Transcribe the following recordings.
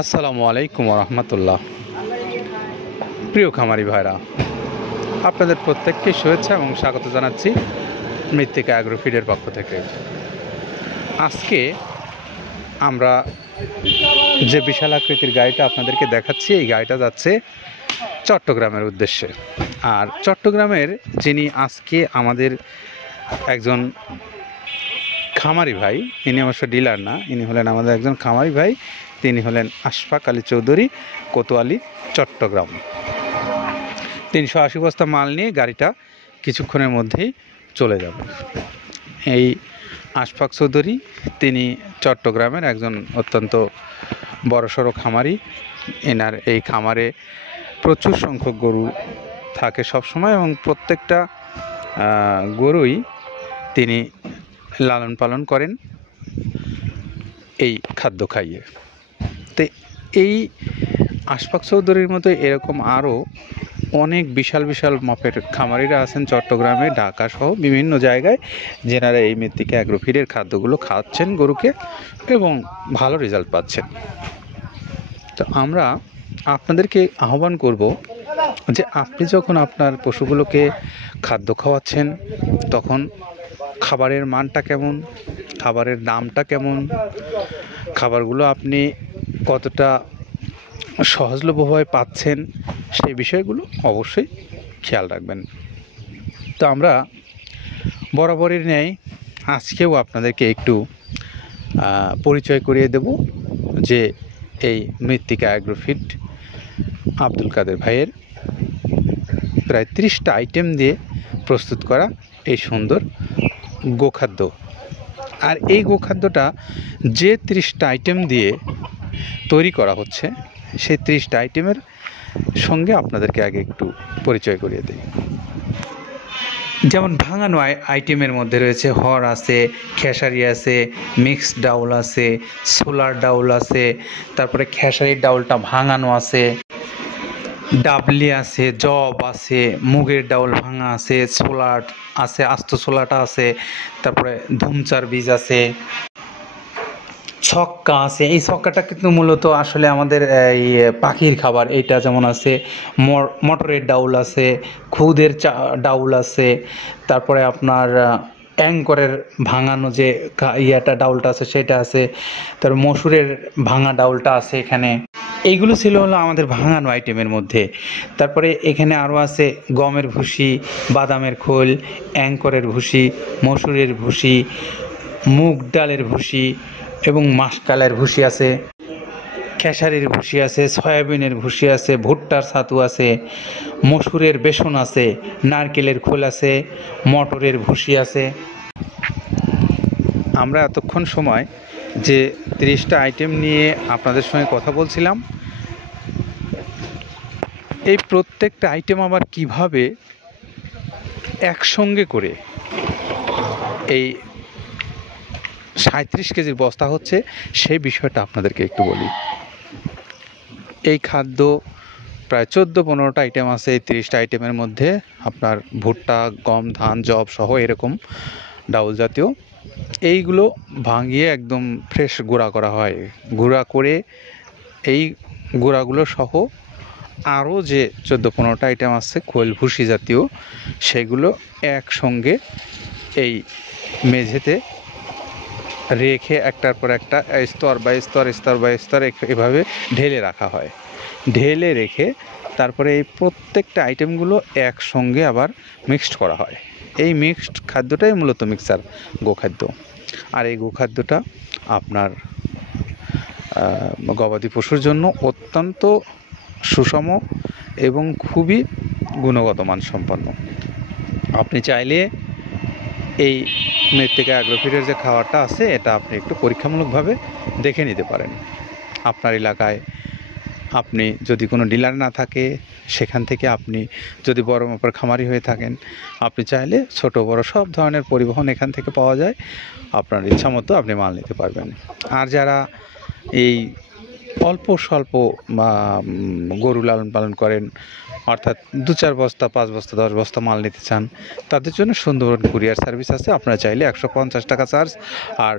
আসসালামু আলাইকুম রহমতুল্লাহ। প্রিয় খামারি ভাইরা, আপনাদের প্রত্যেককে শুভেচ্ছা এবং স্বাগত জানাচ্ছি মৃত্তিকা অ্যাগ্রোফিডের পক্ষ থেকে। আজকে আমরা যে বিশাল আকৃতির গাড়িটা আপনাদেরকে দেখাচ্ছি, এই গাড়িটা যাচ্ছে চট্টগ্রামের উদ্দেশ্যে। আর চট্টগ্রামের যিনি আজকে আমাদের একজন খামারি ভাই, ইনি অবশ্য ডিলার না, ইনি হলেন আমাদের একজন খামারি ভাই। তিনি হলেন আশফাক আলী চৌধুরী, কোতোয়ালি, চট্টগ্রাম। 380 বস্তা মাল নিয়ে গাড়িটা কিছুক্ষণের মধ্যেই চলে যাবে। এই আশফাক চৌধুরী তিনি চট্টগ্রামের একজন অত্যন্ত বড়সড় খামারি। এনার এই খামারে প্রচুর সংখ্যক গরু থাকে সবসময়, এবং প্রত্যেকটা গরুই তিনি লালন পালন করেন এই খাদ্য খাইয়ে। তো এই আশফাক চৌধুরীর মতো এরকম আরও অনেক বিশাল বিশাল মাপের খামারিরা আছেন চট্টগ্রামে, ঢাকা সহ বিভিন্ন জায়গায়, যেনারা এই মৃত্তিকা অ্যাগ্রোফিডের খাদ্যগুলো খাওয়াচ্ছেন গরুকে এবং ভালো রেজাল্ট পাচ্ছেন। তো আমরা আপনাদেরকে আহ্বান করব যে আপনি যখন আপনার পশুগুলোকে খাদ্য খাওয়াচ্ছেন, তখন খাবারের মানটা কেমন, খাবারের দামটা কেমন, খাবারগুলো আপনি কতটা সহজলভ্যভাবে পাচ্ছেন, সেই বিষয়গুলো অবশ্যই খেয়াল রাখবেন। তো আমরা বরাবরের ন্যায় আজকেও আপনাদেরকে একটু পরিচয় করিয়ে দেব যে এই মৃত্তিকা অ্যাগ্রোফিড আব্দুল কাদের ভাইয়ের প্রায় 30টা আইটেম দিয়ে প্রস্তুত করা এই সুন্দর গোখাদ্য। আর এই গোখাদ্যটা যে 30টা আইটেম দিয়ে তৈরি করা হচ্ছে, সেই 30টা আইটেমের সঙ্গে আপনাদেরকে আগে একটু পরিচয় করিয়ে দিই। যেমন ভাঙানো আইটেমের মধ্যে রয়েছে হর আছে, খেসারি আছে, মিক্সড ডাউল আছে, সোলার ডাউল আছে, তারপরে খেসারির ডাউলটা ভাঙানো আছে, ডাবলি আছে, জব আছে, মুগের ডাউল ভাঙা আছে, সোলার আছে, আস্ত সোলাটা আছে, তারপরে ধুমচার বীজ আছে, ছক্কা আছে। এই ছক্কাটা কিন্তু মূলত আসলে আমাদের এই পাখির খাবার। এইটা যেমন আছে, মটরের ডাউল আছে, খুদের ডাউল আছে, তারপরে আপনার অ্যাঙ্করের ভাঙানো যে ডাউলটা আছে সেটা আছে, তারপর মসুরের ভাঙা ডাউলটা আছে এখানে। এইগুলো ছিল হলো আমাদের ভাঙানো আইটেমের মধ্যে। তারপরে এখানে আরও আছে গমের ভুসি, বাদামের খোল, অ্যাঙ্করের ভুসি, মসুরের ভুসি, মুগ ডালের ভুসি এবং মাসকালের ভুসি আছে, খেসারির ভুসি আছে, সয়াবিনের ভুসি আছে, ভুট্টার ছাতু আছে, মসুরের বেসন আছে, নারকেলের খোল আছে, মটরের ভুসি আছে। আমরা এতক্ষণ সময় যে 30টা আইটেম নিয়ে আপনাদের সঙ্গে কথা বলছিলাম, এই প্রত্যেকটা আইটেম আবার কিভাবে একসঙ্গে করে এই 37 কেজির বস্তা হচ্ছে, সেই বিষয়টা আপনাদেরকে একটু বলি। এই খাদ্য প্রায় 14-15টা আইটেম আছে। এই 30টা আইটেমের মধ্যে আপনার ভুট্টা, গম, ধান, জব সহ এরকম ডাউল জাতীয় এইগুলো ভাঙিয়ে একদম ফ্রেশ গুঁড়া করা হয়। গুঁড়া করে এই গুঁড়াগুলো সহ আরও যে 14-15টা আইটেম আছে খোল ভুসি জাতীয়, সেগুলো একসঙ্গে এই মেঝেতে রেখে একটার পর একটা স্তর বাই স্তর, স্তর বাই স্তর এভাবে ঢেলে রাখা হয়। ঢেলে রেখে তারপরে এই প্রত্যেকটা আইটেমগুলো একসঙ্গে আবার মিক্সড করা হয়। এই মিক্সড খাদ্যটাই মূলত মিক্সার গোখাদ্য। আর এই গোখাদ্যটা আপনার গবাদি পশুর জন্য অত্যন্ত সুষম এবং খুবই গুণগত মানসম্পন্ন। আপনি চাইলে এই মৃত্তিকা অ্যাগ্রোফিডের যে খাবারটা আছে, এটা আপনি একটু পরীক্ষামূলকভাবে দেখে নিতে পারেন। আপনার এলাকায় আপনি যদি কোনো ডিলার না থাকে, সেখান থেকে আপনি যদি বড় মাপের খামারি হয়ে থাকেন, আপনি চাইলে ছোট বড় সব ধরনের পরিবহন এখান থেকে পাওয়া যায়। আপনার ইচ্ছা মতো আপনি মাল নিতে পারবেন। আর যারা এই অল্প স্বল্প গরু লালন পালন করেন, অর্থাৎ 2-4 বস্তা, 5 বস্তা, 10 বস্তা মাল নিতে চান, তাদের জন্য সুন্দরবন কুরিয়ার সার্ভিস আছে। আপনারা চাইলে 150 টাকা চার্জ আর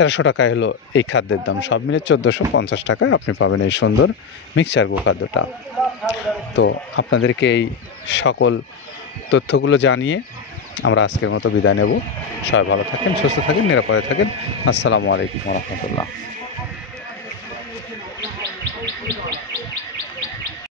1300 টাকায় হলো এই খাদ্যের দাম। সব মিলে 1450 টাকায় আপনি পাবেন এই সুন্দর মিক্সচার গোখাদ্যটা। তো আপনাদেরকে এই সকল তথ্যগুলো জানিয়ে আমরা আজকের মতো বিদায় নেব। সবাই ভালো থাকেন, সুস্থ থাকেন, নিরাপদে থাকেন। আসসালামু আলাইকুম ওয়া রাহমাতুল্লাহ।